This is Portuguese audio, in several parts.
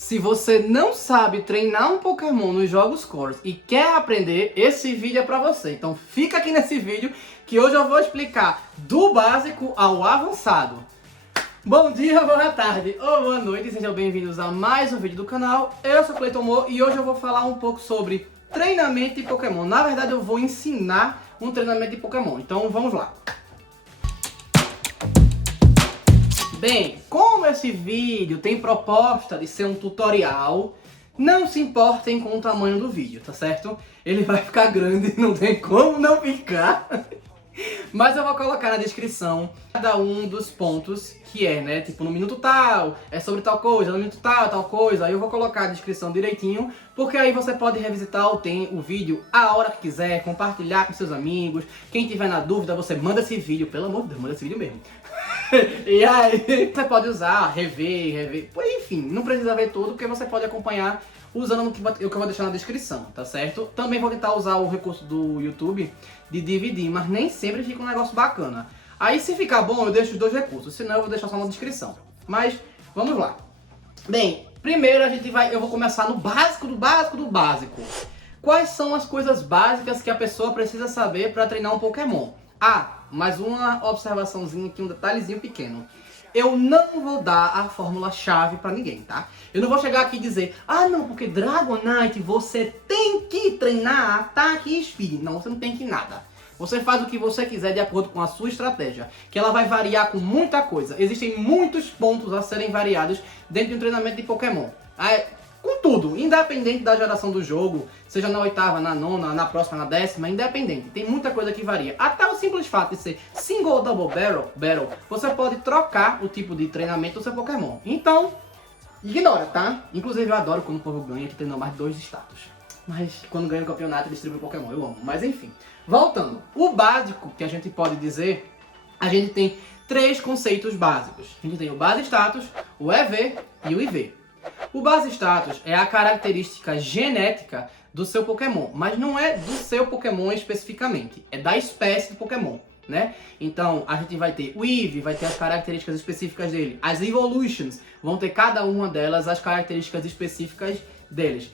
Se você não sabe treinar um Pokémon nos jogos Cores e quer aprender, esse vídeo é pra você. Então fica aqui nesse vídeo que hoje eu vou explicar do básico ao avançado. Bom dia, boa tarde ou boa noite, sejam bem-vindos a mais um vídeo do canal. Eu sou Cleiton Mo e hoje eu vou falar um pouco sobre treinamento de Pokémon. Na verdade eu vou ensinar um treinamento de Pokémon, então vamos lá. Bem, como esse vídeo tem proposta de ser um tutorial, não se importem com o tamanho do vídeo, tá certo? Ele vai ficar grande, não tem como não ficar. Mas eu vou colocar na descrição cada um dos pontos que é, né? Tipo, no minuto tal, é sobre tal coisa, no minuto tal, tal coisa. Aí eu vou colocar a descrição direitinho, porque aí você pode revisitar o vídeo a hora que quiser, compartilhar com seus amigos. Quem tiver na dúvida, você manda esse vídeo, pelo amor de Deus, manda esse vídeo mesmo. E aí você pode usar, rever, enfim, não precisa ver tudo, porque você pode acompanhar usando o que eu vou deixar na descrição, tá certo? Também vou tentar usar o recurso do YouTube de DVD, mas nem sempre fica um negócio bacana. Aí se ficar bom, eu deixo os dois recursos, senão eu vou deixar só na descrição. Mas, vamos lá. Bem, primeiro eu vou começar no básico do básico do básico. Quais são as coisas básicas que a pessoa precisa saber para treinar um Pokémon? Mais uma observaçãozinha aqui, um detalhezinho pequeno. Eu não vou dar a fórmula-chave pra ninguém, tá? Eu não vou chegar aqui e dizer, não, porque Dragonite você tem que treinar ataque e speed. Não, você não tem que nada. Você faz o que você quiser de acordo com a sua estratégia, que ela vai variar com muita coisa. Existem muitos pontos a serem variados dentro de um treinamento de Pokémon. Com tudo, independente da geração do jogo, seja na oitava, na nona, na próxima, na décima, independente, tem muita coisa que varia. Até o simples fato de ser single ou double battle, você pode trocar o tipo de treinamento do seu Pokémon. Então, ignora, tá? Inclusive eu adoro quando o povo ganha, que treinou mais de 2 status. Mas quando ganha o campeonato, distribui Pokémon, eu amo. Mas enfim, voltando. O básico que a gente pode dizer, a gente tem 3 conceitos básicos. A gente tem o base status, o EV e o IV. O base status é a característica genética do seu Pokémon, mas não é do seu Pokémon especificamente, é da espécie do Pokémon, né? Então a gente vai ter o EV, vai ter as características específicas dele. As Evolutions vão ter cada uma delas as características específicas deles.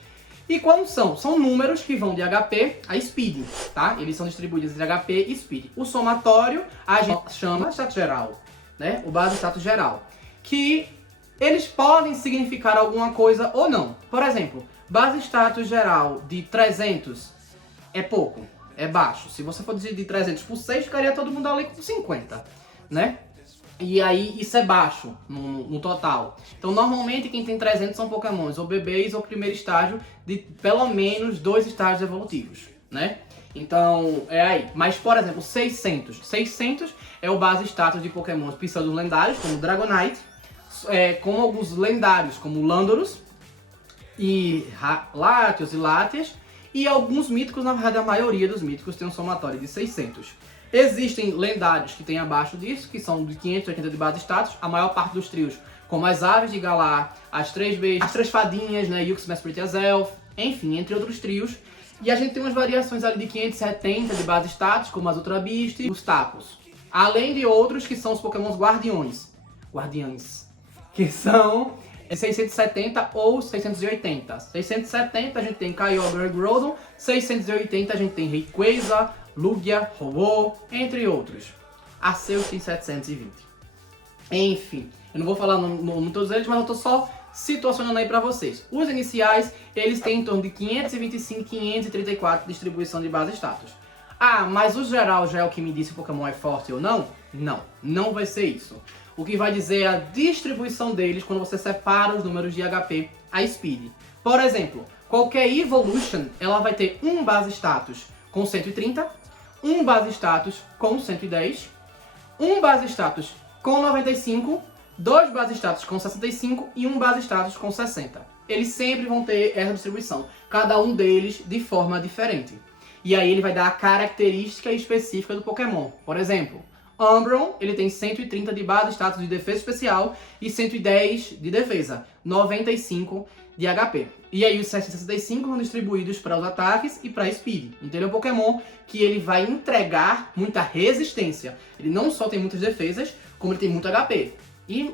E como são? São números que vão de HP a Speed, tá? Eles são distribuídos entre HP e Speed. O somatório a gente chama status geral, né? O base status geral, que eles podem significar alguma coisa ou não. Por exemplo, base status geral de 300 é pouco, é baixo. Se você for dividir 300 por 6, ficaria todo mundo ali com 50, né? E aí isso é baixo no total. Então normalmente quem tem 300 são Pokémons ou bebês ou primeiro estágio de pelo menos 2 estágios evolutivos, né? Então é aí. Mas por exemplo, 600 é o base status de Pokémons pseudo lendários como Dragonite, como alguns lendários, como Landorus, e Latios e Latias, e alguns míticos, na verdade a maioria dos míticos tem um somatório de 600. Existem lendários que tem abaixo disso, que são de 580 de base status, a maior parte dos trios, como as Aves de Galar, as 3 bestas, as 3 fadinhas, né, Uxie, Mesprit e Azelf, enfim, entre outros trios. E a gente tem umas variações ali de 570 de base status, como as Ultra Beast e os Tapos. Além de outros que são os Pokémons Guardiões, que são 670 ou 680. 670 a gente tem Kyogre e Groudon, 680 a gente tem Rayquaza, Lugia, Ho-Oh, entre outros. Arceus tem 720. Enfim, eu não vou falar em todos eles, mas eu tô só situacionando aí pra vocês. Os iniciais, eles têm em torno de 525, 534 distribuição de base status. Mas o geral já é o que me diz se o Pokémon é forte ou não? Não vai ser isso. O que vai dizer é a distribuição deles quando você separa os números de HP a Speed. Por exemplo, qualquer Evolution, ela vai ter um base status com 130, um base status com 110, um base status com 95, 2 base status com 65 e um base status com 60. Eles sempre vão ter essa distribuição, cada um deles de forma diferente. E aí ele vai dar a característica específica do Pokémon. Por exemplo, Umbreon, ele tem 130 de base status de defesa especial e 110 de defesa, 95 de HP. E aí os 765 são distribuídos para os ataques e para Speed. Então ele é um Pokémon que ele vai entregar muita resistência. Ele não só tem muitas defesas, como ele tem muito HP.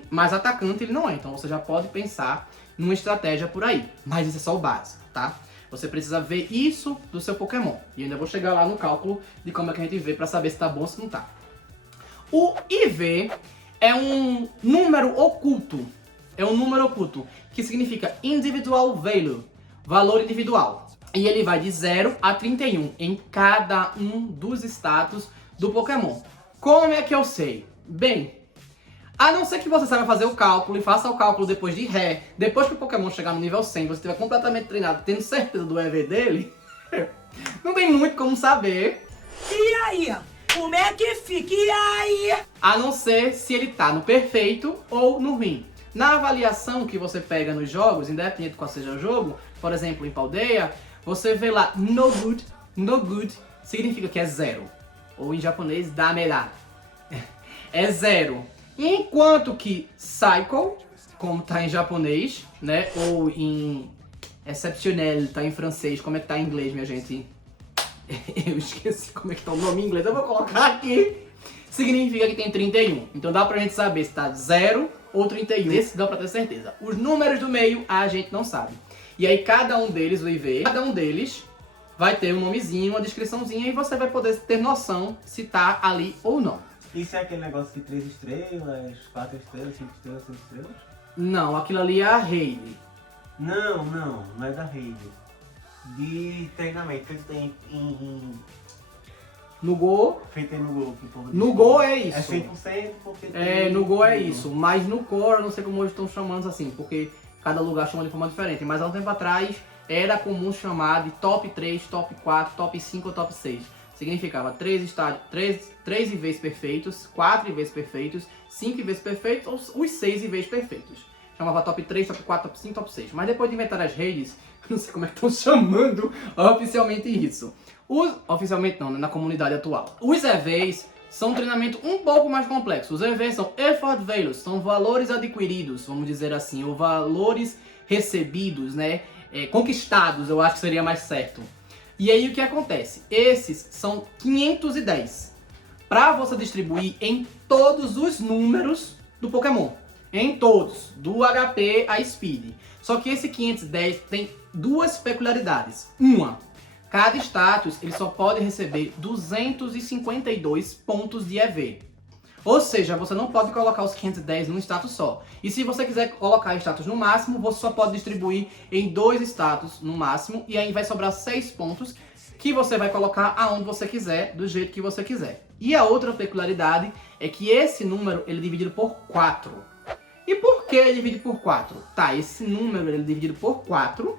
Mas atacante ele não é, então você já pode pensar numa estratégia por aí. Mas isso é só o básico, tá? Você precisa ver isso do seu Pokémon. E ainda vou chegar lá no cálculo de como é que a gente vê pra saber se tá bom ou se não tá. O IV é um número oculto. É um número oculto, que significa Individual Value, valor individual. E ele vai de 0 a 31 em cada um dos status do Pokémon. Como é que eu sei? Bem, a não ser que você saiba fazer o cálculo e faça o cálculo depois de ré, depois que o Pokémon chegar no nível 100, você estiver completamente treinado, tendo certeza do EV dele, não tem muito como saber. E aí? Como é que fica? E aí? A não ser se ele tá no perfeito ou no ruim. Na avaliação que você pega nos jogos, independente de qual seja o jogo, por exemplo, em Paldea, você vê lá no good significa que é 0. Ou em japonês, dameda. É 0. Enquanto que cycle, como tá em japonês, né? Ou em exceptionnel, tá em francês, como é que tá em inglês, minha gente? Eu esqueci como é que tá o nome em inglês, eu vou colocar aqui. Significa que tem 31. Então dá pra gente saber se tá 0 ou 31. Esse dá pra ter certeza. Os números do meio a gente não sabe. E aí cada um deles, o IV, cada um deles vai ter um nomezinho, uma descriçãozinha e você vai poder ter noção se tá ali ou não. Isso é aquele negócio de 3 estrelas, 4 estrelas, 5 estrelas, 6 estrelas? Não, aquilo ali é a Hayley. Não é da rede. De treinamento, feito No Go, feito no Go. no Go é isso. É 100% porque No Go é isso, mas no Core eu não sei como hoje estão chamando assim, porque cada lugar chama de forma diferente. Mas há um tempo atrás era comum chamar de top 3, top 4, top 5 ou top 6. Significava 3 IVs perfeitos, 4 IVs perfeitos, 5 IVs perfeitos ou os 6 IVs perfeitos. Chamava top 3, top 4, top 5, top 6. Mas depois de inventar as redes, não sei como é que estão chamando oficialmente isso. Oficialmente não, né? Na comunidade atual. Os EVs são um treinamento um pouco mais complexo. Os EVs são Effort Values, são valores adquiridos, vamos dizer assim, ou valores recebidos, né? Conquistados, eu acho que seria mais certo. E aí o que acontece? Esses são 510 para você distribuir em todos os números do Pokémon. Em todos, do HP a Speed. Só que esse 510 tem duas peculiaridades. Uma, cada status ele só pode receber 252 pontos de EV. Ou seja, você não pode colocar os 510 num status só. E se você quiser colocar status no máximo, você só pode distribuir em 2 status no máximo. E aí vai sobrar 6 pontos que você vai colocar aonde você quiser, do jeito que você quiser. E a outra peculiaridade é que esse número ele é dividido por 4. E por que ele é dividido por 4? Tá, esse número ele é dividido por 4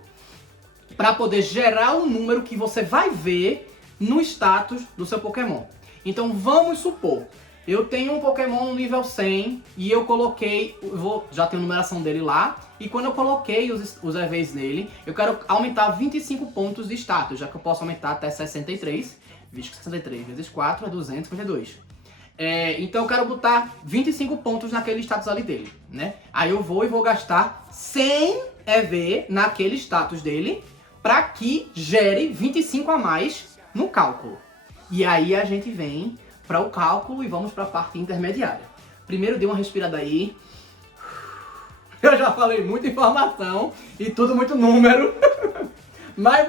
para poder gerar o número que você vai ver no status do seu Pokémon. Então vamos supor, eu tenho um Pokémon no nível 100 e eu coloquei, já tem a numeração dele lá, e quando eu coloquei os EVs nele, eu quero aumentar 25 pontos de status, já que eu posso aumentar até 63, visto que 63 vezes 4 é 252. Então eu quero botar 25 pontos naquele status ali dele, né? Aí eu vou e vou gastar 100 EV naquele status dele, para que gere 25 a mais no cálculo. E aí a gente vem para o cálculo e vamos para a parte intermediária. Primeiro dê uma respirada aí. Eu já falei muita informação e tudo muito número. mas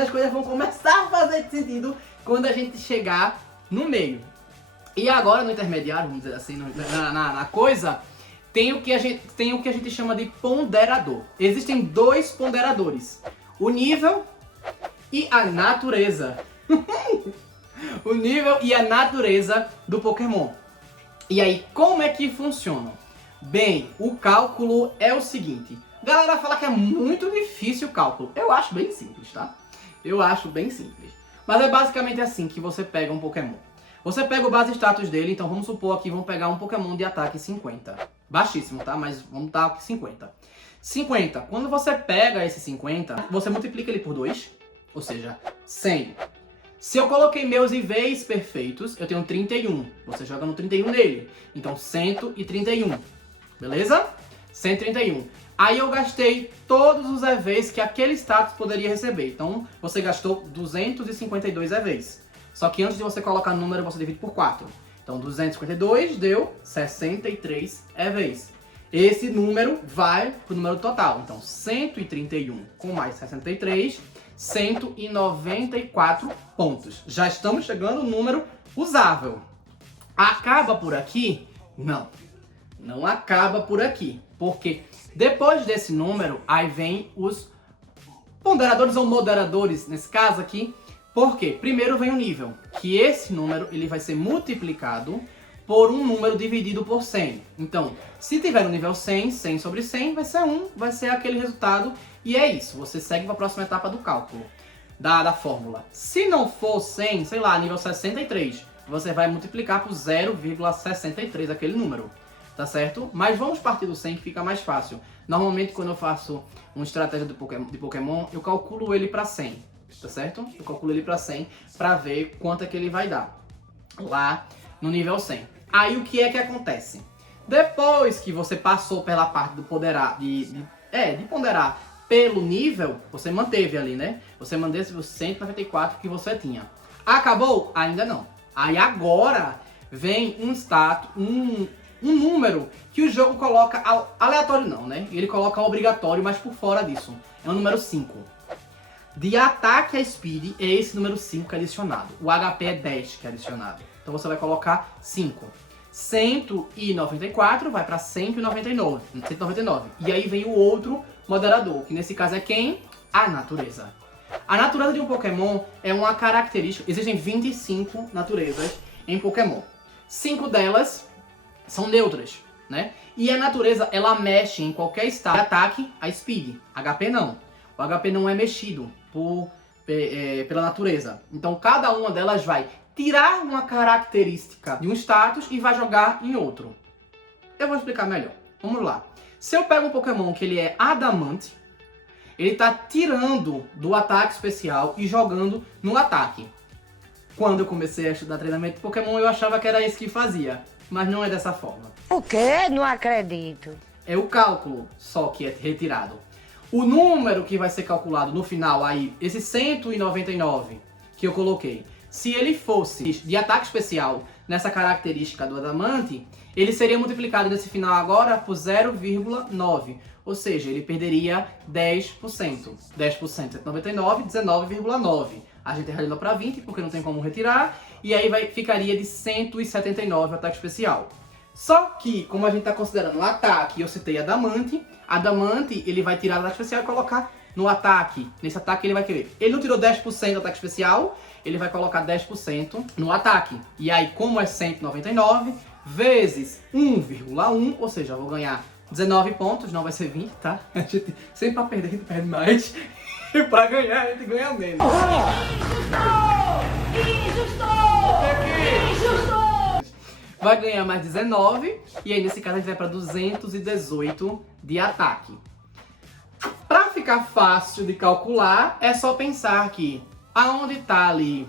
as coisas vão começar a fazer sentido quando a gente chegar no meio. E agora no intermediário, vamos dizer assim, na coisa, tem o que a gente chama de ponderador. Existem 2 ponderadores. O nível e a natureza. O nível e a natureza do Pokémon. E aí, como é que funciona? Bem, o cálculo é o seguinte. A galera fala que é muito difícil o cálculo. Eu acho bem simples, tá? Eu acho bem simples. Mas é basicamente assim que você pega um Pokémon. Você pega o base status dele, então vamos supor aqui, vamos pegar um Pokémon de ataque 50. Baixíssimo, tá? Mas vamos dar aqui 50. 50. Quando você pega esse 50, você multiplica ele por 2, ou seja, 100. Se eu coloquei meus IVs perfeitos, eu tenho 31. Você joga no 31 nele. Então 131. Beleza? 131. Aí eu gastei todos os EVs que aquele status poderia receber. Então você gastou 252 EVs. Só que antes de você colocar o número, você divide por 4. Então 252 deu 63 EVs. Esse número vai para o número total. Então 131 com mais 63, 194 pontos. Já estamos chegando no número usável. Acaba por aqui? Não. Não acaba por aqui. Porque depois desse número, aí vem os ponderadores ou moderadores, nesse caso aqui. Por quê? Primeiro vem o nível, que esse número ele vai ser multiplicado por um número dividido por 100. Então, se tiver no nível 100, 100 sobre 100, vai ser 1, vai ser aquele resultado. E é isso, você segue para a próxima etapa do cálculo, da fórmula. Se não for 100, sei lá, nível 63, você vai multiplicar por 0,63 aquele número. Tá certo? Mas vamos partir do 100 que fica mais fácil. Normalmente quando eu faço uma estratégia de Pokémon, eu calculo ele para 100, tá certo? Eu calculo ele para 100 para ver quanto é que ele vai dar lá no nível 100. Aí o que é que acontece? Depois que você passou pela parte do ponderar, de ponderar pelo nível, você manteve ali, né? Você manteve os 194 que você tinha. Acabou? Ainda não. Aí agora vem um status, um número que o jogo coloca aleatório não, né? Ele coloca obrigatório, mas por fora disso. É o número 5. De ataque a speed é esse número 5 que é adicionado. O HP é 10 que é adicionado. Então você vai colocar 5. 194 vai para 199. E aí vem o outro moderador, que nesse caso é quem? A natureza. A natureza de um Pokémon é uma característica. Existem 25 naturezas em Pokémon. 5 delas são neutras, né? E a natureza, ela mexe em qualquer estado de ataque a speed. HP não. O HP não é mexido pela natureza. Então cada uma delas vai tirar uma característica de um status e vai jogar em outro. Eu vou explicar melhor. Vamos lá. Se eu pego um Pokémon que ele é adamante, ele está tirando do ataque especial e jogando no ataque. Quando eu comecei a estudar treinamento de Pokémon, eu achava que era isso que fazia. Mas não é dessa forma. O quê? Não acredito. É o cálculo só que é retirado. O número que vai ser calculado no final aí, esse 199 que eu coloquei, se ele fosse de ataque especial nessa característica do adamante, ele seria multiplicado nesse final agora por 0,9. Ou seja, ele perderia 10%. 10% 199, 19,9. A gente arredondou para 20 porque não tem como retirar. E aí ficaria de 179 o ataque especial. Só que, como a gente está considerando o ataque, eu citei adamante ele vai tirar o ataque especial e colocar no ataque. Nesse ataque ele vai querer. Ele não tirou 10% do ataque especial, ele vai colocar 10% no ataque. E aí, como é 199, vezes 1,1, ou seja, eu vou ganhar 19 pontos, não vai ser 20, tá? A gente, sempre pra perder, a gente perde mais. E pra ganhar, a gente ganha menos. Vai ganhar mais 19, e aí nesse caso a gente vai para 218 de ataque. Para ficar fácil de calcular, é só pensar que aonde está ali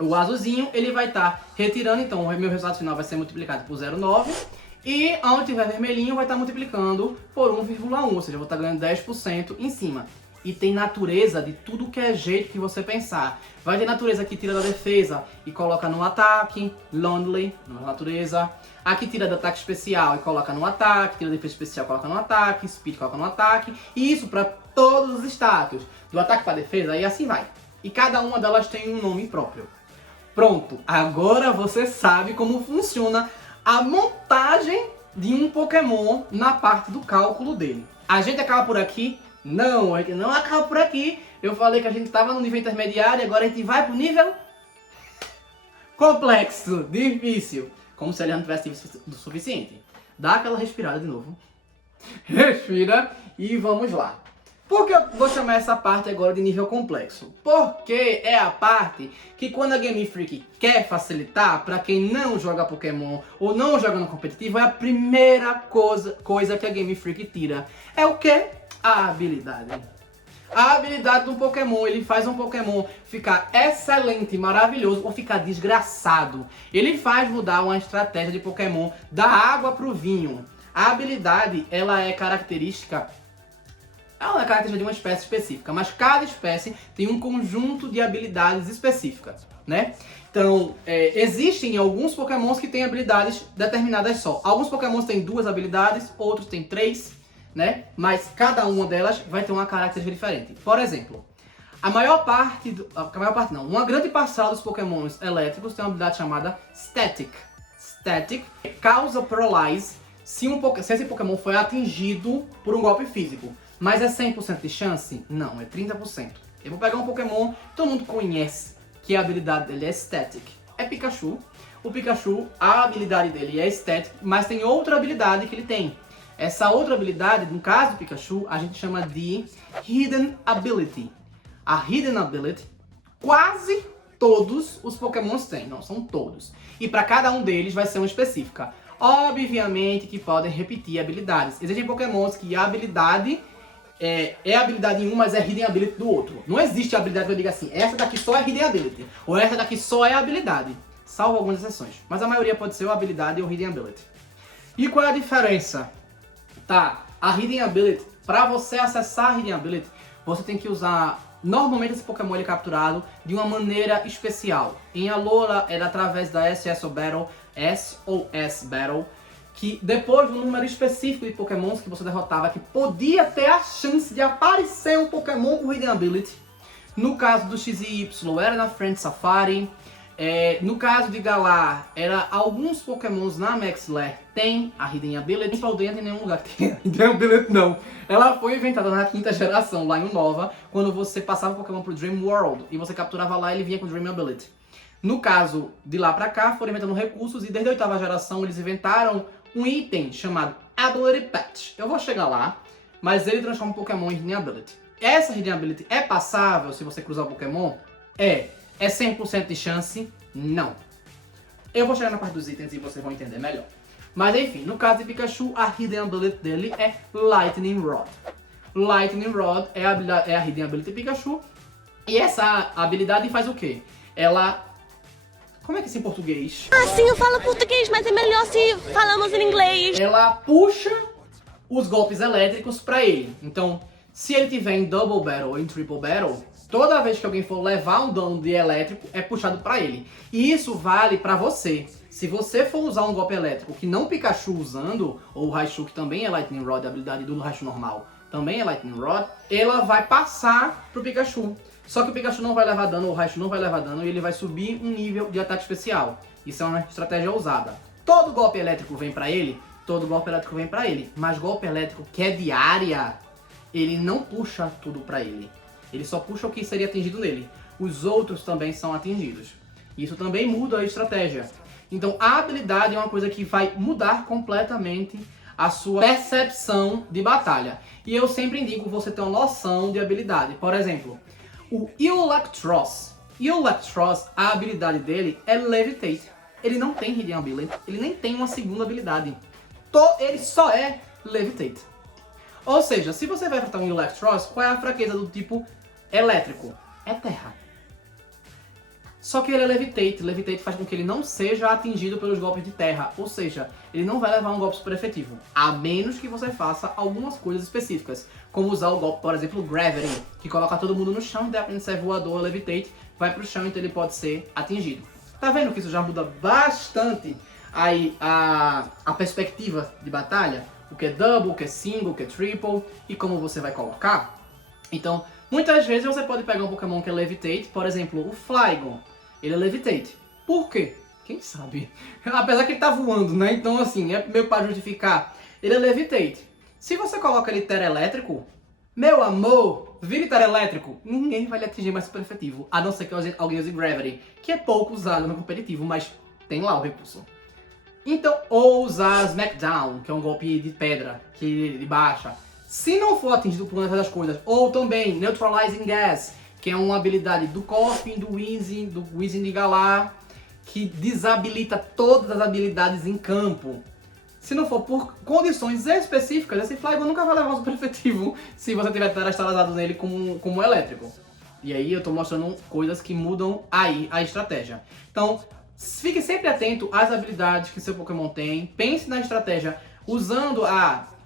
o azulzinho, ele vai estar retirando, então o meu resultado final vai ser multiplicado por 0,9, e aonde tiver vermelhinho vai estar multiplicando por 1,1, ou seja, eu vou estar ganhando 10% em cima. E tem natureza de tudo que é jeito que você pensar. Vai ter natureza que tira da defesa e coloca no ataque, Lonely, na natureza. Aqui tira do ataque especial e coloca no ataque, tira da defesa especial e coloca no ataque, Speed coloca no ataque. E isso para todos os status, do ataque para defesa e assim vai. E cada uma delas tem um nome próprio. Pronto, agora você sabe como funciona a montagem de um Pokémon na parte do cálculo dele. A gente acaba por aqui. Não, a gente não acaba por aqui. Eu falei que a gente estava no nível intermediário e agora a gente vai pro nível complexo, difícil. Como se ele não tivesse o suficiente. Dá aquela respirada de novo. Respira e vamos lá. Por que eu vou chamar essa parte agora de nível complexo? Porque é a parte que quando a Game Freak quer facilitar para quem não joga Pokémon ou não joga no competitivo, é a primeira coisa que a Game Freak tira. É o quê? A habilidade. A habilidade do Pokémon, ele faz um Pokémon ficar excelente, maravilhoso ou ficar desgraçado. Ele faz mudar uma estratégia de Pokémon da água pro vinho. A habilidade, ela é característica é uma característica de uma espécie específica, mas cada espécie tem um conjunto de habilidades específicas, né? Então, existem alguns pokémons que têm habilidades determinadas só. Alguns pokémons têm 2 habilidades, outros têm 3, né? Mas cada uma delas vai ter uma característica diferente. Por exemplo, uma grande parcela dos pokémons elétricos tem uma habilidade chamada Static. Static causa Paralyze se esse pokémon foi atingido por um golpe físico. Mas é 100% de chance? Não, é 30%. Eu vou pegar um pokémon que todo mundo conhece, que a habilidade dele é Static. É Pikachu. O Pikachu, a habilidade dele é Static, mas tem outra habilidade que ele tem. Essa outra habilidade, no caso do Pikachu, a gente chama de Hidden Ability. A Hidden Ability, quase todos os pokémons têm, não são todos. E para cada um deles vai ser uma específica. Obviamente que podem repetir habilidades. Existem pokémons que a habilidade é habilidade em um, mas é Hidden Ability do outro. Não existe habilidade que eu diga assim, essa daqui só é Hidden Ability, ou essa daqui só é habilidade. Salvo algumas exceções. Mas a maioria pode ser ou habilidade ou Hidden Ability. E qual é a diferença? Tá, a Hidden Ability, para você acessar a Hidden Ability, você tem que usar... Normalmente esse Pokémon ele é capturado de uma maneira especial. Em Alola era através da SOS Battle, que depois de um número específico de Pokémons que você derrotava, que podia ter a chance de aparecer um Pokémon com Hidden Ability. No caso do X e Y era na Friend Safari. No caso de Galar, era alguns Pokémons na Max Lair tem a Hidden Ability. Em Paldeia não tem nenhum lugar que tem Hidden Ability, não. Ela foi inventada na 5ª geração, lá em Unova, quando você passava o Pokémon pro Dream World e você capturava lá, ele vinha com Dream Ability. No caso, de lá pra cá, foram inventando recursos e desde a 8ª geração eles inventaram um item chamado Ability Patch. Eu vou chegar lá, mas ele transforma o Pokémon em Hidden Ability. Essa Hidden Ability é passável se você cruzar o Pokémon? É 100% de chance? Não. Eu vou chegar na parte dos itens e vocês vão entender melhor. Mas enfim, no caso de Pikachu, a Hidden Ability dele é Lightning Rod. Lightning Rod é a Hidden Ability de Pikachu. E essa habilidade faz o quê? Ela... Como é que é isso em português? Ah, sim, eu falo português, mas é melhor se falamos em inglês. Ela puxa os golpes elétricos pra ele. Então, se ele tiver em Double Battle ou em Triple Battle, toda vez que alguém for levar um dano de elétrico, é puxado pra ele. E isso vale pra você. Se você for usar um golpe elétrico que não o Pikachu usando, ou o Raichu, que também é Lightning Rod, a habilidade do Raichu normal, também é Lightning Rod, ela vai passar pro Pikachu. Só que o Pikachu não vai levar dano, ou o Raichu não vai levar dano, e ele vai subir um nível de ataque especial. Isso é uma estratégia ousada. Todo golpe elétrico vem pra ele, mas golpe elétrico que é de área, ele não puxa tudo pra ele. Ele só puxa o que seria atingido nele. Os outros também são atingidos. Isso também muda a estratégia. Então a habilidade é uma coisa que vai mudar completamente a sua percepção de batalha. E eu sempre indico você ter uma noção de habilidade. Por exemplo, o Electros, a habilidade dele é Levitate. Ele não tem Hidden Ability, ele nem tem uma segunda habilidade. Ele só é Levitate. Ou seja, se você vai enfrentar um Electros, qual é a fraqueza do tipo elétrico? É terra. Só que ele é Levitate. Levitate faz com que ele não seja atingido pelos golpes de terra. Ou seja, ele não vai levar um golpe super efetivo. A menos que você faça algumas coisas específicas. Como usar o golpe, por exemplo, Gravity, que coloca todo mundo no chão, independente se é voador ou Levitate, vai pro chão, então ele pode ser atingido. Tá vendo que isso já muda bastante aí a perspectiva de batalha? O que é double, o que é single, o que é triple e como você vai colocar. Então, muitas vezes você pode pegar um Pokémon que é Levitate, por exemplo, o Flygon. Ele é Levitate. Por quê? Quem sabe? Apesar que ele tá voando, né? Então, assim, é meio para justificar. Ele é Levitate. Se você coloca ele Terra Elétrico, meu amor, vire Terra Elétrico, ninguém vai lhe atingir mais super efetivo. A não ser que alguém use Gravity, que é pouco usado no competitivo, mas tem lá o recurso. Então, ou usar Smackdown, que é um golpe de pedra, que ele baixa. Se não for atingido por uma dessas coisas, ou também Neutralizing Gas, que é uma habilidade do Koffing, do Weezing de Galar, que desabilita todas as habilidades em campo. Se não for por condições específicas, esse Flygon nunca vai levar um super efetivo se você tiver terazado nele como elétrico. E aí eu tô mostrando coisas que mudam aí a estratégia. Então, fique sempre atento às habilidades que seu Pokémon tem. Pense na estratégia usando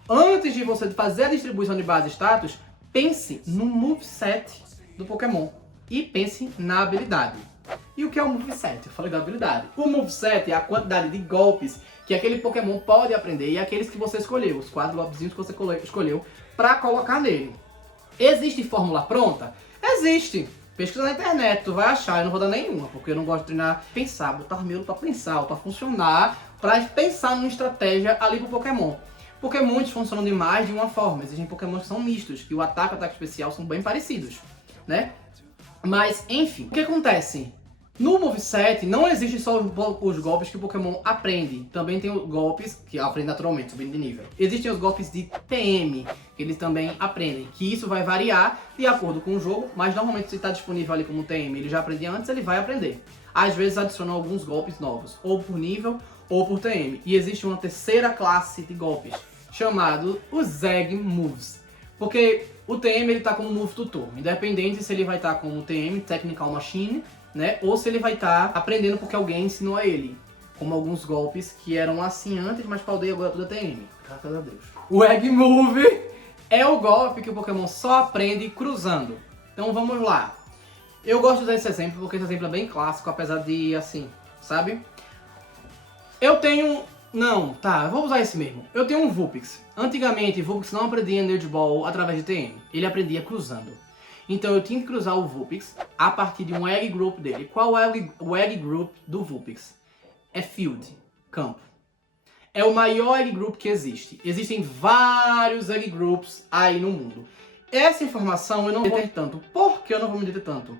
antes de você fazer a distribuição de base status, pense no moveset do Pokémon e pense na habilidade. E o que é o moveset? Eu falei da habilidade. O moveset é a quantidade de golpes que aquele Pokémon pode aprender e aqueles que você escolheu, os 4 golpezinhos que você escolheu para colocar nele. Existe fórmula pronta? Existe! Pesquisa na internet, tu vai achar, eu não vou dar nenhuma, porque eu não gosto de treinar, pensar, botar medo pra pensar, pra funcionar, pra pensar numa estratégia ali pro Pokémon. Porque muitos funcionam de mais de uma forma, existem Pokémon que são mistos, que o ataque e o ataque especial são bem parecidos, né? Mas, enfim, o que acontece? No moveset não existe só os golpes que o Pokémon aprende, também tem os golpes que aprende naturalmente, subindo de nível. Existem os golpes de TM, que eles também aprendem, que isso vai variar de acordo com o jogo, mas normalmente se está disponível ali como TM, ele já aprendia antes, ele vai aprender. Às vezes adicionam alguns golpes novos, ou por nível, ou por TM. E existe uma terceira classe de golpes, chamado os Egg Moves. Porque o TM ele tá como Move Tutor, independente se ele vai estar como TM, Technical Machine, né? Ou se ele vai estar aprendendo porque alguém ensinou a ele. Como alguns golpes que eram assim antes, mas Paldea agora tudo é TM. Graças a Deus. O Egg Move é o golpe que o Pokémon só aprende cruzando. Então vamos lá. Eu gosto de usar esse exemplo porque esse exemplo é bem clássico, apesar de, assim, sabe? Eu tenho... Não, tá, eu vou usar esse mesmo. Eu tenho um Vulpix. Antigamente, Vulpix não aprendia Energy Ball através de TM. Ele aprendia cruzando. Então eu tinha que cruzar o Vulpix a partir de um Egg Group dele. Qual é o Egg Group do Vulpix? É Field, campo. É o maior Egg Group que existe. Existem vários Egg Groups aí no mundo. Essa informação eu não vou deter tanto. Por que eu não vou me deter tanto?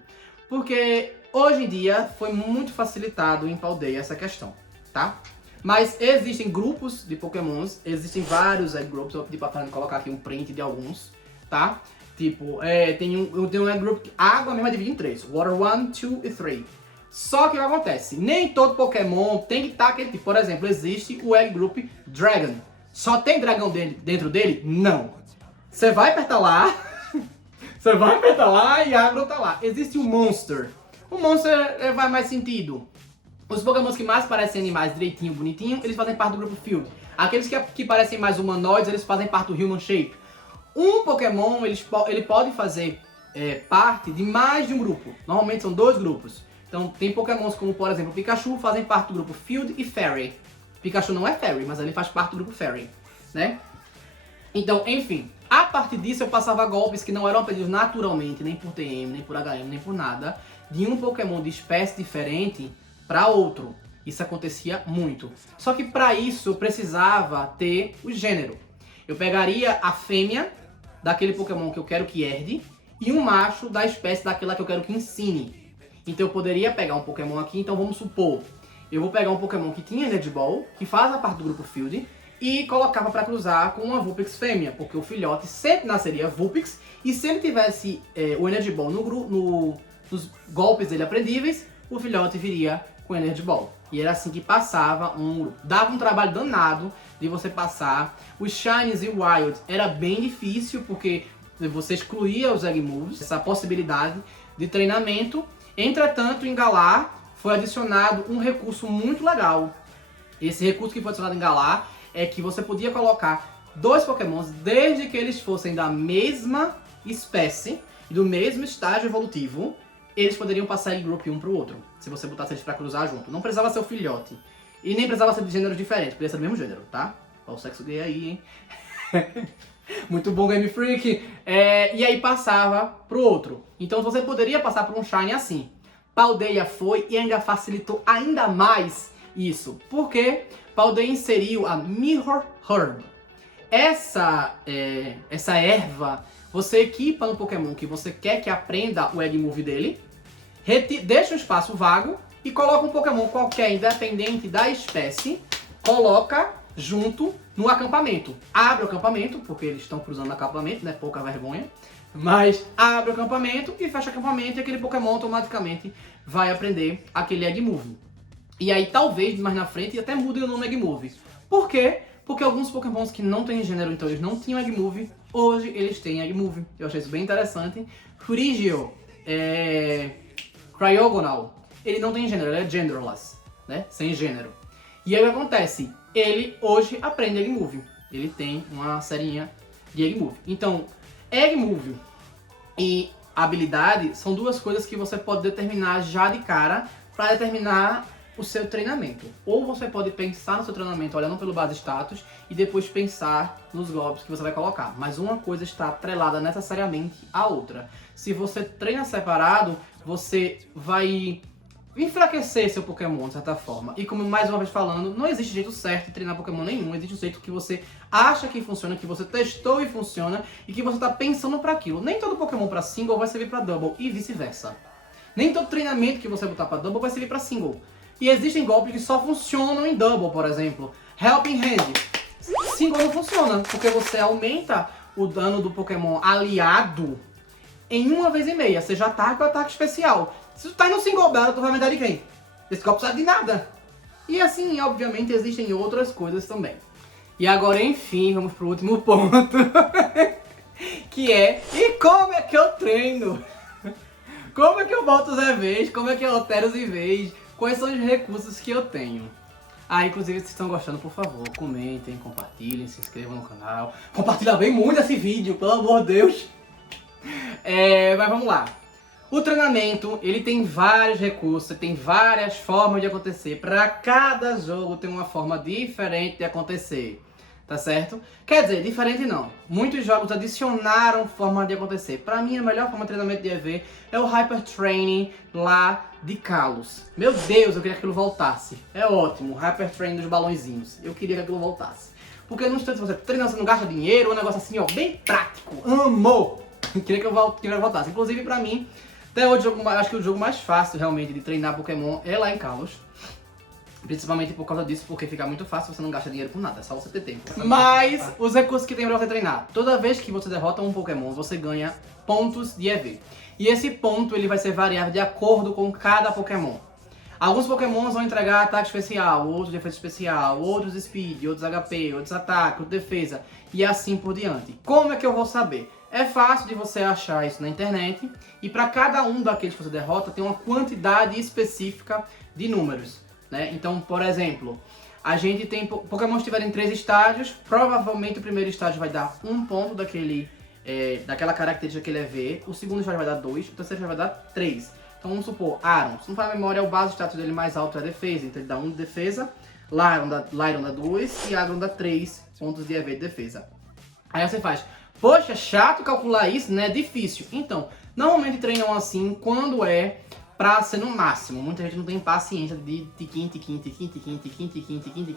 Porque hoje em dia foi muito facilitado em Paldea essa questão, tá? Mas existem grupos de Pokémons, existem vários Egg Groups. Eu pedi pra Fernanda colocar aqui um print de alguns, tá? Tipo, tem um Egg Group, a água mesmo é dividida em 3. Water 1, 2 e 3. Só que o que acontece? Nem todo Pokémon tem que estar aquele tipo. Por exemplo, existe o Egg Group Dragon. Só tem dragão dentro dele? Não. Você vai apertar lá, você vai apertar lá e a água tá lá. Existe o Monster. O Monster vai mais sentido. Os Pokémons que mais parecem animais direitinho, bonitinho, eles fazem parte do grupo Field. Aqueles que parecem mais humanoides, eles fazem parte do Human Shape. Um Pokémon, ele pode fazer parte de mais de um grupo. Normalmente são 2 grupos. Então tem Pokémons como, por exemplo, o Pikachu, fazem parte do grupo Field e Fairy. Pikachu não é Fairy, mas ele faz parte do grupo Fairy, né? Então, enfim, a partir disso eu passava golpes que não eram aprendidos naturalmente, nem por TM, nem por HM, nem por nada, de um Pokémon de espécie diferente para outro. Isso acontecia muito. Só que para isso eu precisava ter o gênero. Eu pegaria a fêmea daquele Pokémon que eu quero que herde e um macho da espécie daquela que eu quero que ensine. Então eu poderia pegar um Pokémon aqui, então vamos supor, eu vou pegar um Pokémon que tinha Energy Ball, que faz a parte do grupo Field, e colocava para cruzar com uma Vulpix fêmea, porque o filhote sempre nasceria Vulpix, e se ele tivesse o Energy Ball nos golpes dele aprendíveis, o filhote viria com Energy Ball. E era assim que passava um grupo. Dava um trabalho danado de você passar. Os Shinies e Wild era bem difícil, porque você excluía os Egg Moves, essa possibilidade de treinamento. Entretanto, em Galar foi adicionado um recurso muito legal. Esse recurso que foi adicionado em Galar é que você podia colocar 2 Pokémons, desde que eles fossem da mesma espécie e do mesmo estágio evolutivo, eles poderiam passar em Group um pro outro, se você botasse eles pra cruzar junto. Não precisava ser o filhote. E nem precisava ser de gêneros diferentes, podia ser do mesmo gênero, tá? Olha o sexo gay aí, hein? Muito bom, Game Freak. E aí passava pro outro. Então você poderia passar por um Shine assim. Paldea foi e ainda facilitou ainda mais isso. Porque Paldea inseriu a Mirror Herb. Essa erva, você equipa no Pokémon que você quer que aprenda o Egg Move dele, deixa um espaço vago e coloca um Pokémon qualquer, independente da espécie, coloca junto no acampamento. Abre o acampamento, porque eles estão cruzando o acampamento, né? Pouca vergonha. Mas abre o acampamento e fecha o acampamento e aquele Pokémon automaticamente vai aprender aquele Egg Move. E aí talvez mais na frente até mudem o nome Egg Move. Por quê? Porque alguns Pokémons que não têm gênero, então eles não tinham Egg Move, hoje eles têm Egg Move. Eu achei isso bem interessante. Frigio, Cryogonal, ele não tem gênero, ele é genderless, né? Sem gênero. E aí o que acontece? Ele hoje aprende Egg Move. Ele tem uma serinha de Egg Move. Então, Egg Move e habilidade são duas coisas que você pode determinar já de cara para determinar o seu treinamento. Ou você pode pensar no seu treinamento olhando pelo base status e depois pensar nos golpes que você vai colocar. Mas uma coisa está atrelada necessariamente à outra. Se você treina separado, você vai enfraquecer seu Pokémon de certa forma. E como mais uma vez falando, não existe jeito certo de treinar Pokémon nenhum. Existe um jeito que você acha que funciona, que você testou e funciona e que você está pensando para aquilo. Nem todo Pokémon para single vai servir para double e vice-versa. Nem todo treinamento que você botar para double vai servir para single. E existem golpes que só funcionam em double, por exemplo. Helping Hand. Single não funciona, porque você aumenta o dano do Pokémon aliado em 1,5, seja ataque ou ataque especial. Se tu tá no single battle, tu vai aumentar de quem? Esse golpe precisa de nada. E assim, obviamente, existem outras coisas também. E agora, enfim, vamos pro último ponto. Que é, e como é que eu treino? Como é que eu boto os EVs? Como é que eu altero os EVs? Quais são os recursos que eu tenho? Ah, inclusive, se vocês estão gostando, por favor, comentem, compartilhem, se inscrevam no canal. Compartilha bem muito esse vídeo, pelo amor de Deus. Mas vamos lá. O treinamento, ele tem vários recursos, tem várias formas de acontecer. Para cada jogo tem uma forma diferente de acontecer. Tá certo? Quer dizer, diferente não. Muitos jogos adicionaram forma de acontecer. Pra mim, a melhor forma de treinamento de EV é o Hyper Training lá de Kalos. Meu Deus, eu queria que aquilo voltasse. É ótimo, o Hyper Training dos balãozinhos. Eu queria que aquilo voltasse. Porque no instante você treina, você não gasta dinheiro, um negócio assim, ó, bem prático. Amo! Queria que eu voltasse. Inclusive, pra mim, até hoje, acho que o jogo mais fácil realmente de treinar Pokémon é lá em Kalos. Principalmente por causa disso, porque fica muito fácil, você não gasta dinheiro com nada, é só você ter tempo. Mas, os recursos que tem pra você treinar. Toda vez que você derrota um Pokémon, você ganha pontos de EV. E esse ponto, ele vai ser variável de acordo com cada Pokémon. Alguns Pokémons vão entregar ataque especial, outros defesa especial, outros speed, outros HP, outros ataque, outros defesa, e assim por diante. Como é que eu vou saber? É fácil de você achar isso na internet, e para cada um daqueles que você derrota, tem uma quantidade específica de números. Né? Então, por exemplo, a gente tem Pokémon que estiverem em 3 estágios, provavelmente o primeiro estágio vai dar 1 ponto daquela característica que ele é V, o segundo estágio vai dar 2, o terceiro estágio vai dar 3. Então vamos supor, Aron, se não for a memória, o base status dele mais alto é a defesa, então ele dá 1 de defesa, Lyron dá 2 e Agron dá 3 pontos de EV de defesa. Aí você faz, poxa, chato calcular isso, né? Difícil. Então, normalmente treinam assim quando é pra ser no máximo. Muita gente não tem paciência de tiquim,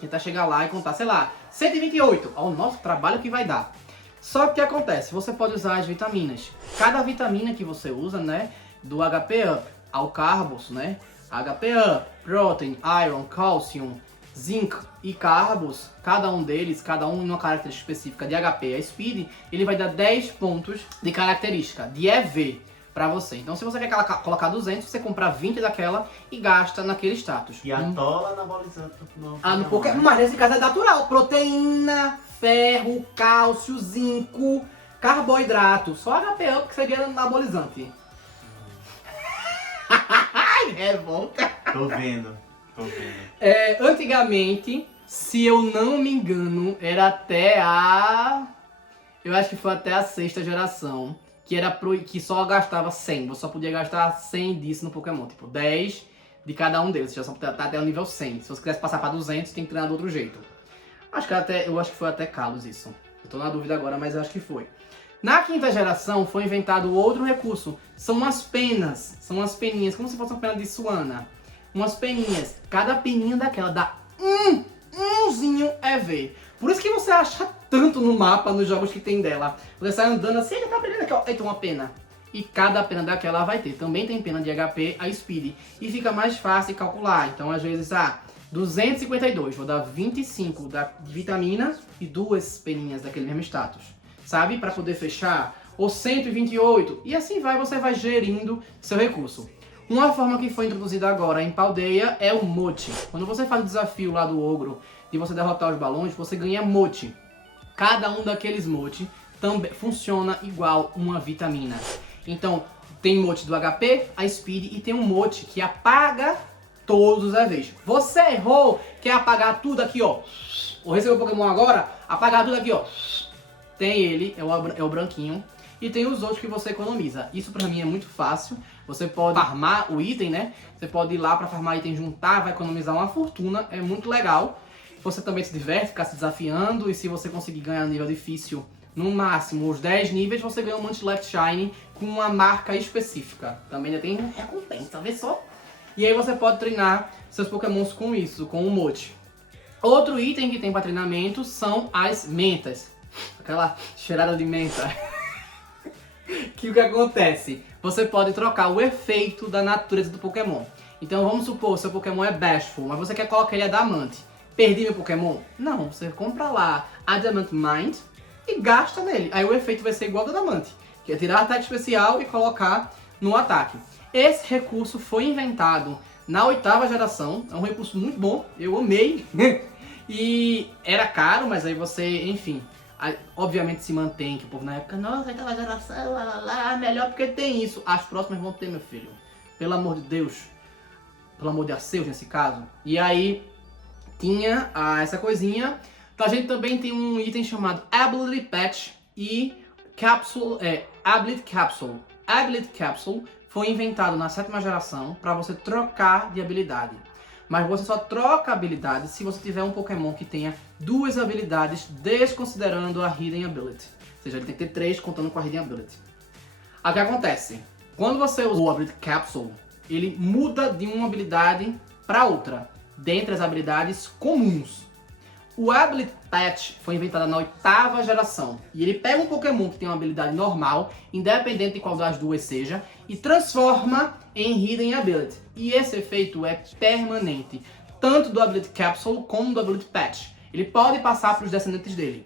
até chegar lá e contar, sei lá, 128. Ó, o nosso trabalho que vai dar. Só que o que acontece? Você pode usar as vitaminas. Cada vitamina que você usa, né, do HP Up ao Carbos, né, HP Up, Protein, Iron, Calcium, Zinc e Carbos, cada um deles, cada um em uma característica específica de HP a Speed, ele vai dar 10 pontos de característica, de EV. Pra você. Então, se você quer colocar 200, você compra 20 daquela e gasta naquele status. E atola anabolizante no Pokémon. Mas nesse caso é natural. Proteína, ferro, cálcio, zinco, carboidrato. Só HP Up que seria anabolizante. Ai, revolta. Tô vendo. Antigamente, se eu não me engano, era até eu acho que foi até a 6ª geração. Que só gastava 100, você só podia gastar 100 disso no Pokémon, tipo 10 de cada um deles, você já só tá até o nível 100. Se você quisesse passar pra 200, tem que treinar de outro jeito. Eu acho que foi até Kalos isso. Eu tô na dúvida agora, mas eu acho que foi. Na 5ª geração foi inventado outro recurso, são umas penas, são umas peninhas, como se fosse uma pena de Suana. Umas peninhas, cada peninha daquela dá umzinho EV. Por isso que você acha tanto no mapa, nos jogos que tem dela. Você sai andando assim, ele tá pegando aqui, ó, aí tem uma pena. E cada pena daquela vai ter. Também tem pena de HP a Speed. E fica mais fácil de calcular. Então, às vezes, 252, vou dar 25 da vitamina e 2 peninhas daquele mesmo status. Sabe? Pra poder fechar. Ou 128. E assim você vai gerindo seu recurso. Uma forma que foi introduzida agora em Paldea é o Mote. Quando você faz o desafio lá do Ogro de você derrotar os balões, você ganha Mote. Cada um daqueles Mote também funciona igual uma vitamina. Então, tem Mote do HP, a Speed, e tem um Mote que apaga todos os EVs. Você errou, quer apagar tudo aqui, ó. Ou recebeu o Pokémon agora, apagar tudo aqui, ó. Tem ele, é o branquinho. e tem os outros que você economiza. Isso pra mim é muito fácil. Você pode farmar o item, né? Você pode ir lá pra farmar item, juntar, vai economizar uma fortuna. É muito legal. Você também se diverte, ficar se desafiando. E se você conseguir ganhar nível difícil, no máximo os 10 níveis, você ganha um Munchlax Shiny com uma marca específica. Também ainda tem recompensa, vê só. E aí você pode treinar seus pokémons com isso, com o mote. Outro item que tem para treinamento são as mentas. Aquela cheirada de menta. Que o que acontece? Você pode trocar o efeito da natureza do Pokémon. Então vamos supor, seu Pokémon é Bashful, mas você quer colocar ele Adamante. Perdi meu Pokémon? Não, você compra lá Adamant Mind e gasta nele. Aí o efeito vai ser igual ao do Adamante, que é tirar ataque especial e colocar no ataque. Esse recurso foi inventado na 8ª geração, é um recurso muito bom, eu amei. E era caro, mas aí você, enfim, obviamente se mantém, que o povo na época, nossa, 8ª geração, lá, melhor porque tem isso. As próximas vão ter, meu filho. Pelo amor de Deus. Pelo amor de Arceus, nesse caso. E aí, tinha essa coisinha. Então a gente também tem um item chamado Ability Patch e Ability Capsule. Ability Capsule foi inventado na 7ª geração para você trocar de habilidade. Mas você só troca a habilidade se você tiver um Pokémon que tenha 2 habilidades, desconsiderando a Hidden Ability. Ou seja, ele tem que ter 3 contando com a Hidden Ability. Aí o que acontece? Quando você usa o Ability Capsule, ele muda de uma habilidade para outra, dentre as habilidades comuns. O Ability Patch foi inventado na 8ª geração, e ele pega um Pokémon que tem uma habilidade normal, independente de qual das duas seja, e transforma em Hidden Ability. E esse efeito é permanente, tanto do Ability Capsule como do Ability Patch. Ele pode passar para os descendentes dele.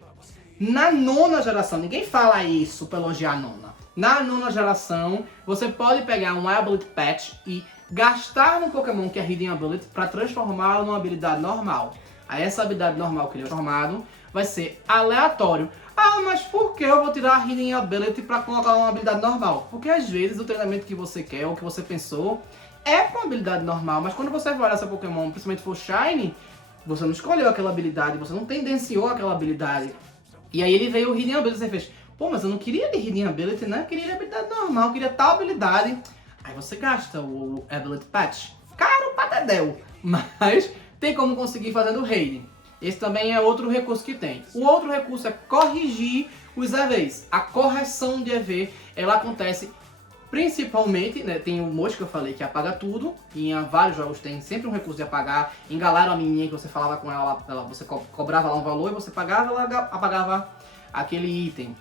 Na 9ª geração, ninguém fala isso para elogiar a 9ª. Na 9ª geração, você pode pegar um Ability Patch e gastar no Pokémon que é Hidden Ability para transformá-lo numa habilidade normal. Aí essa habilidade normal que ele é transformado vai ser aleatório. Ah, mas por que eu vou tirar a Hidden Ability para colocar uma habilidade normal? Porque às vezes o treinamento que você quer, ou que você pensou, é com uma habilidade normal. Mas quando você vai olhar seu Pokémon, principalmente for Shiny, você não escolheu aquela habilidade, você não tendenciou aquela habilidade. E aí ele veio o Hidden Ability e você fez, pô, mas eu não queria de Hidden Ability, né? Eu queria de habilidade normal, eu queria tal habilidade. Aí você gasta o Ability Patch. Caro pra dedéu, mas tem como conseguir fazendo raid. Esse também é outro recurso que tem. O outro recurso é corrigir os EVs. A correção de EV, ela acontece principalmente, né, tem o Mote que eu falei que apaga tudo, e em vários jogos tem sempre um recurso de apagar. Engalaram a menininha que você falava com ela, você cobrava lá um valor e você pagava, ela apagava aquele item.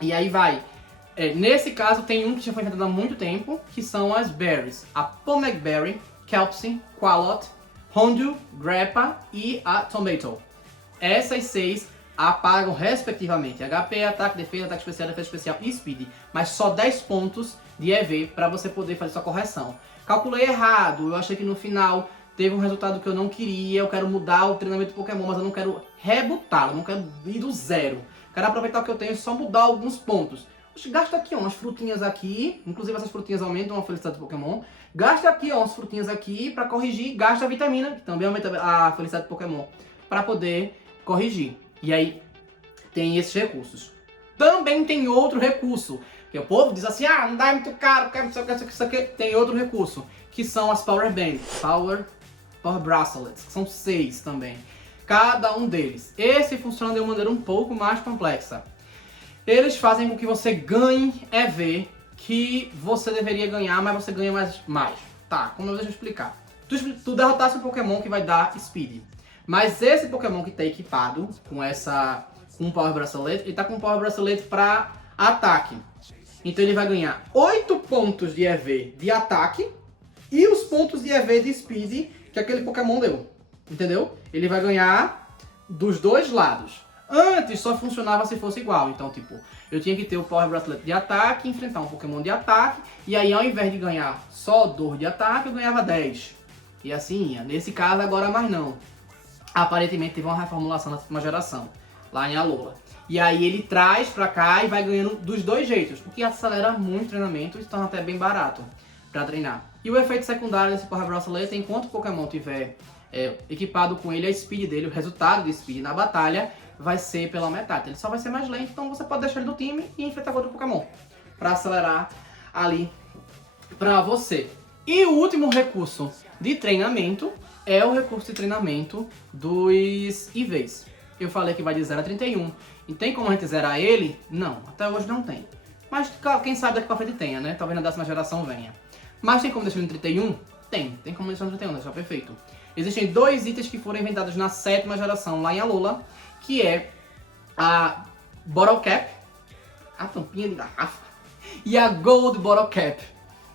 E aí vai. Nesse caso tem um que já foi inventado há muito tempo, que são as berries. A Pomeg Berry, Kelpsin, Qualot, Hondu, Grappa e a Tomato. Essas 6 apagam respectivamente HP, ataque, defesa especial e speed. Mas só 10 pontos de EV para você poder fazer sua correção. Calculei errado, eu achei que no final teve um resultado que eu não queria, eu quero mudar o treinamento do Pokémon, mas eu não quero rebutá-lo, eu não quero ir do zero. Quero aproveitar o que eu tenho e só mudar alguns pontos. Gasta aqui, ó, umas frutinhas aqui, inclusive essas frutinhas aumentam a felicidade do Pokémon. Gasta aqui, ó, umas frutinhas aqui pra corrigir, gasta a vitamina, que também aumenta a felicidade do Pokémon, pra poder corrigir. E aí, tem esses recursos. Também tem outro recurso, que o povo diz assim, ah, não dá, é muito caro, quero isso aqui. Tem outro recurso, que são as Power Bands, Power Bracelets, que são 6 também. Cada um deles. Esse funciona de uma maneira um pouco mais complexa. Eles fazem com que você ganhe EV que você deveria ganhar, mas você ganha mais. Tá, deixa eu explicar. Tu derrotasse um Pokémon que vai dar Speed. Mas esse Pokémon que está equipado com um Power Bracelet, ele tá com um Power Bracelet para ataque. Então ele vai ganhar 8 pontos de EV de ataque e os pontos de EV de Speed que aquele Pokémon deu. Entendeu? Ele vai ganhar dos dois lados. Antes só funcionava se fosse igual, então tipo, eu tinha que ter o Power Bracelet de ataque, enfrentar um Pokémon de ataque, e aí ao invés de ganhar só 2 de ataque, eu ganhava 10. E assim ia. Nesse caso agora mais não. Aparentemente teve uma reformulação na 7ª geração, lá em Alola. E aí ele traz pra cá e vai ganhando dos dois jeitos, o que acelera muito o treinamento e se torna até bem barato pra treinar. E o efeito secundário desse Power Bracelet, enquanto o Pokémon tiver equipado com ele, a Speed dele, o resultado de Speed na batalha, vai ser pela metade. Ele só vai ser mais lento, então você pode deixar ele do time e enfrentar outro Pokémon. Pra acelerar ali pra você. E o último recurso de treinamento é o recurso de treinamento dos IVs. Eu falei que vai de 0 a 31. E tem como a gente zerar ele? Não, até hoje não tem. Mas quem sabe daqui pra frente tenha, né? Talvez na 10ª geração venha. Mas tem como deixar ele em 31? Tem como deixar em 31, deixar perfeito. Existem 2 itens que foram inventados na 7ª geração lá em Alola, que é a Bottle Cap, a tampinha de garrafa, e a Gold Bottle Cap,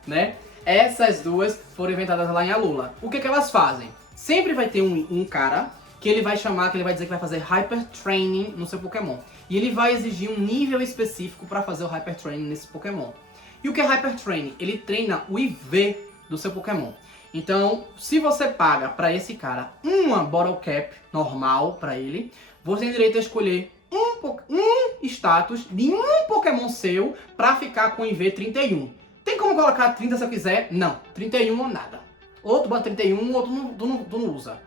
né? Essas duas foram inventadas lá em Alola. O que elas fazem? Sempre vai ter um cara que ele vai chamar, que ele vai dizer que vai fazer Hyper Training no seu Pokémon. E ele vai exigir um nível específico para fazer o Hyper Training nesse Pokémon. E o que é Hyper Training? Ele treina o IV do seu Pokémon. Então, se você paga para esse cara uma Bottle Cap normal para ele, você tem direito a escolher um status de um Pokémon seu para ficar com o IV 31. Tem como colocar 30 se eu quiser? Não. 31 ou nada. Outro bota 31, outro tu não usa.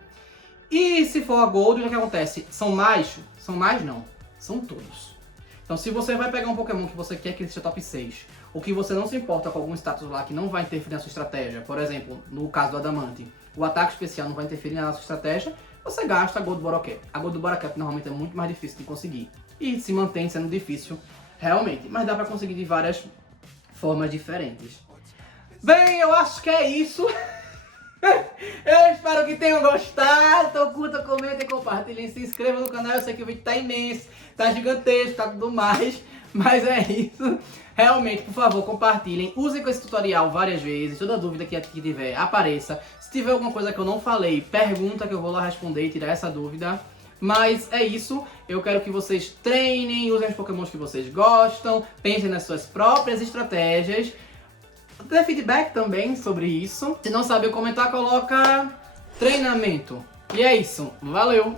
E se for a Gold, o que acontece? São mais? São mais não. São todos. Então se você vai pegar um Pokémon que você quer que ele seja top 6, ou que você não se importa com algum status lá que não vai interferir na sua estratégia, por exemplo, no caso do Adamante, o ataque especial não vai interferir na sua estratégia, você gasta a Gold Bottle Cap. A Gold Bottle Cap normalmente é muito mais difícil de conseguir. E se mantém sendo difícil realmente. Mas dá pra conseguir de várias formas diferentes. Bem, eu acho que é isso. Eu espero que tenham gostado. Então curta, comenta e compartilhem. Se inscreva no canal. Eu sei que o vídeo tá imenso, tá gigantesco, tá tudo mais. Mas é isso. Realmente, por favor, compartilhem. Usem com esse tutorial várias vezes. Toda dúvida que tiver, apareça. Se tiver alguma coisa que eu não falei, pergunta que eu vou lá responder e tirar essa dúvida. Mas é isso, eu quero que vocês treinem, usem os Pokémons que vocês gostam, pensem nas suas próprias estratégias. Dê feedback também sobre isso. Se não sabe comentar, coloca treinamento. E é isso, valeu!